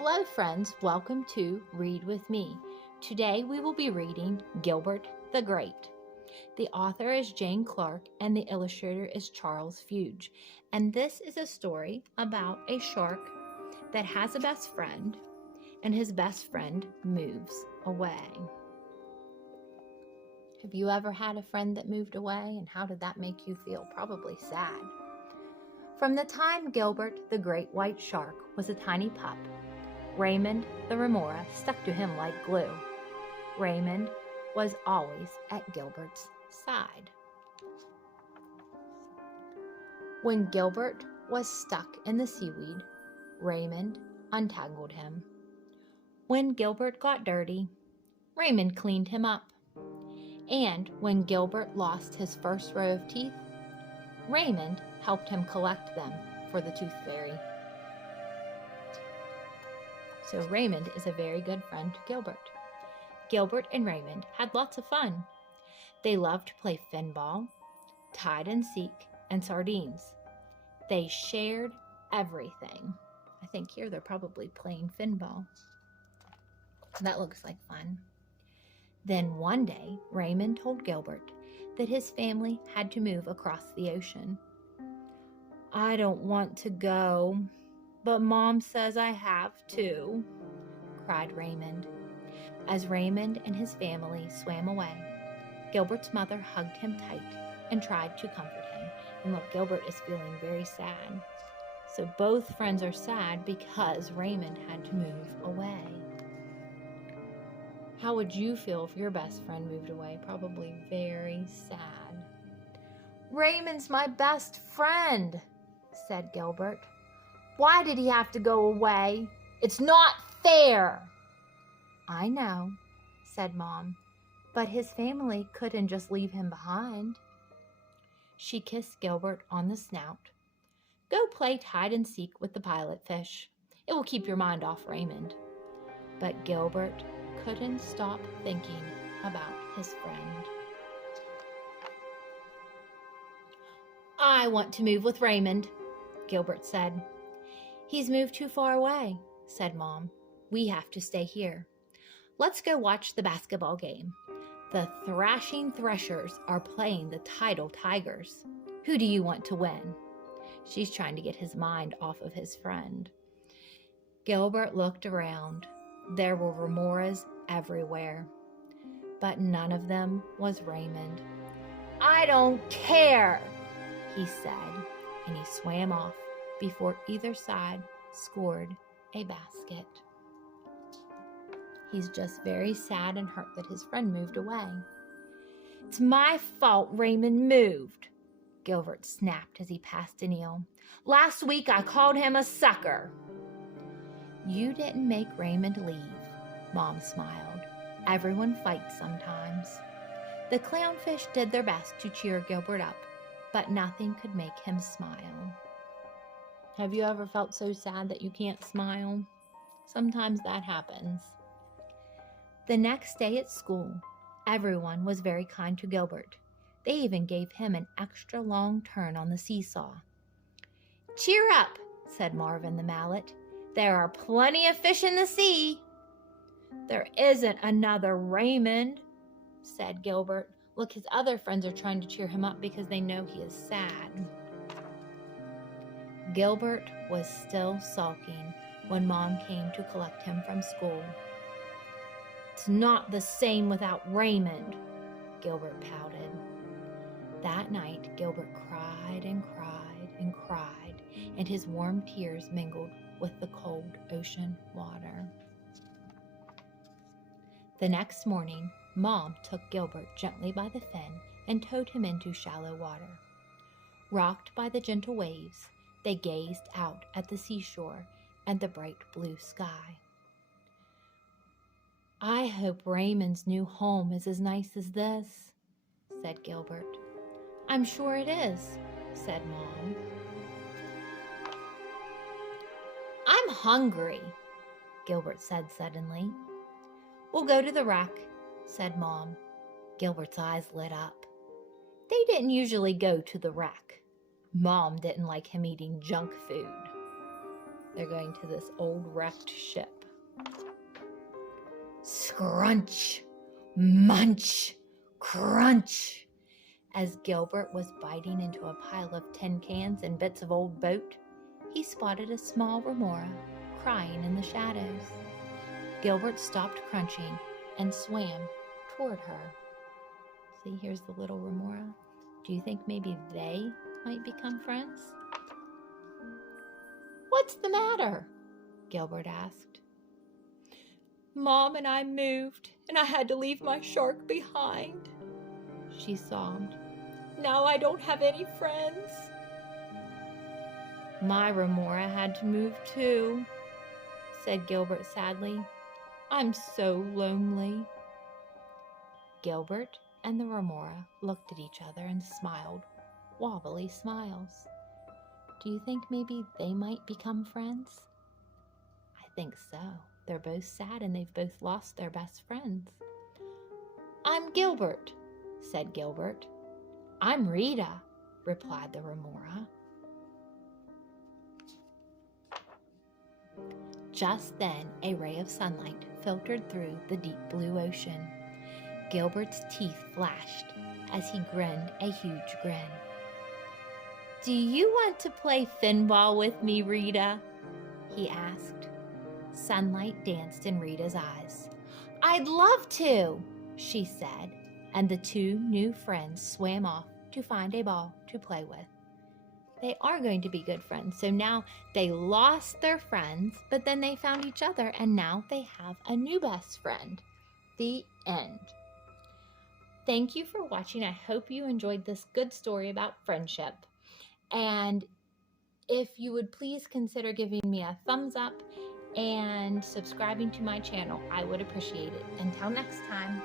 Hello friends, welcome to Read With Me. Today we will be reading Gilbert the Great. The author is Jane Clarke and the illustrator is Charles Fuge. And this is a story about a shark that has a best friend and his best friend moves away. Have you ever had a friend that moved away, and how did that make you feel? Probably sad. From the time Gilbert the Great White Shark was a tiny pup, Raymond the Remora stuck to him like glue. Raymond was always at Gilbert's side. When Gilbert was stuck in the seaweed, Raymond untangled him. When Gilbert got dirty, Raymond cleaned him up. And when Gilbert lost his first row of teeth, Raymond helped him collect them for the tooth fairy. So Raymond is a very good friend to Gilbert. Gilbert and Raymond had lots of fun. They loved to play finball, hide and seek, and sardines. They shared everything. I think here they're probably playing finball. That looks like fun. Then one day, Raymond told Gilbert that his family had to move across the ocean. "I don't want to go, but Mom says I have to," cried Raymond. As Raymond and his family swam away, Gilbert's mother hugged him tight and tried to comfort him. And look, Gilbert is feeling very sad. So both friends are sad because Raymond had to move away. How would you feel if your best friend moved away? Probably very sad. "Raymond's my best friend," said Gilbert. "Why did he have to go away? It's not fair." "I know," said Mom, "but his family couldn't just leave him behind." She kissed Gilbert on the snout. "Go play hide and seek with the pilot fish. It will keep your mind off Raymond." But Gilbert couldn't stop thinking about his friend. "I want to move with Raymond," Gilbert said. "He's moved too far away," said Mom. "We have to stay here. Let's go watch the basketball game. The Thrashing Threshers are playing the Tidal Tigers. Who do you want to win?" She's trying to get his mind off of his friend. Gilbert looked around. There were remoras everywhere, but none of them was Raymond. "I don't care," he said, and he swam off before either side scored a basket. He's just very sad and hurt that his friend moved away. "It's my fault Raymond moved," Gilbert snapped as he passed an eel. "Last week I called him a sucker." "You didn't make Raymond leave," Mom smiled. "Everyone fights sometimes." The clownfish did their best to cheer Gilbert up, but nothing could make him smile. Have you ever felt so sad that you can't smile? Sometimes that happens. The next day at school, everyone was very kind to Gilbert. They even gave him an extra long turn on the seesaw. "Cheer up," said Marvin the mallet. "There are plenty of fish in the sea." "There isn't another Raymond," said Gilbert. Look, his other friends are trying to cheer him up because they know he is sad. Gilbert was still sulking when Mom came to collect him from school. "It's not the same without Raymond," Gilbert pouted. That night, Gilbert cried and cried and cried, and his warm tears mingled with the cold ocean water. The next morning, Mom took Gilbert gently by the fin and towed him into shallow water. Rocked by the gentle waves, they gazed out at the seashore and the bright blue sky. "I hope Raymond's new home is as nice as this," said Gilbert. "I'm sure it is," said Mom. "I'm hungry," Gilbert said suddenly. "We'll go to the wreck," said Mom. Gilbert's eyes lit up. They didn't usually go to the wreck. Mom didn't like him eating junk food. They're going to this old wrecked ship. Scrunch, munch, crunch. As Gilbert was biting into a pile of tin cans and bits of old boat, he spotted a small remora crying in the shadows. Gilbert stopped crunching and swam toward her. See, here's the little remora. Do you think maybe they might become friends? What's the matter? Gilbert asked. Mom and I moved, and I had to leave my shark behind, she sobbed. Now I don't have any friends. My remora had to move too, said Gilbert sadly. I'm so lonely. Gilbert and the remora looked at each other and smiled, wobbly smiles. Do you think maybe they might become friends? I think so. They're both sad and they've both lost their best friends. I'm Gilbert, said Gilbert. I'm Rita, replied the remora. Just then, a ray of sunlight filtered through the deep blue ocean. Gilbert's teeth flashed as he grinned a huge grin. Do you want to play finball with me, Rita? He asked. Sunlight danced in Rita's eyes. I'd love to, she said, and the two new friends swam off to find a ball to play with. They are going to be good friends, so now they lost their friends, but then they found each other, and now they have a new best friend. The end. Thank you for watching. I hope you enjoyed this good story about friendship. And if you would please consider giving me a thumbs up and subscribing to my channel, I would appreciate it. Until next time.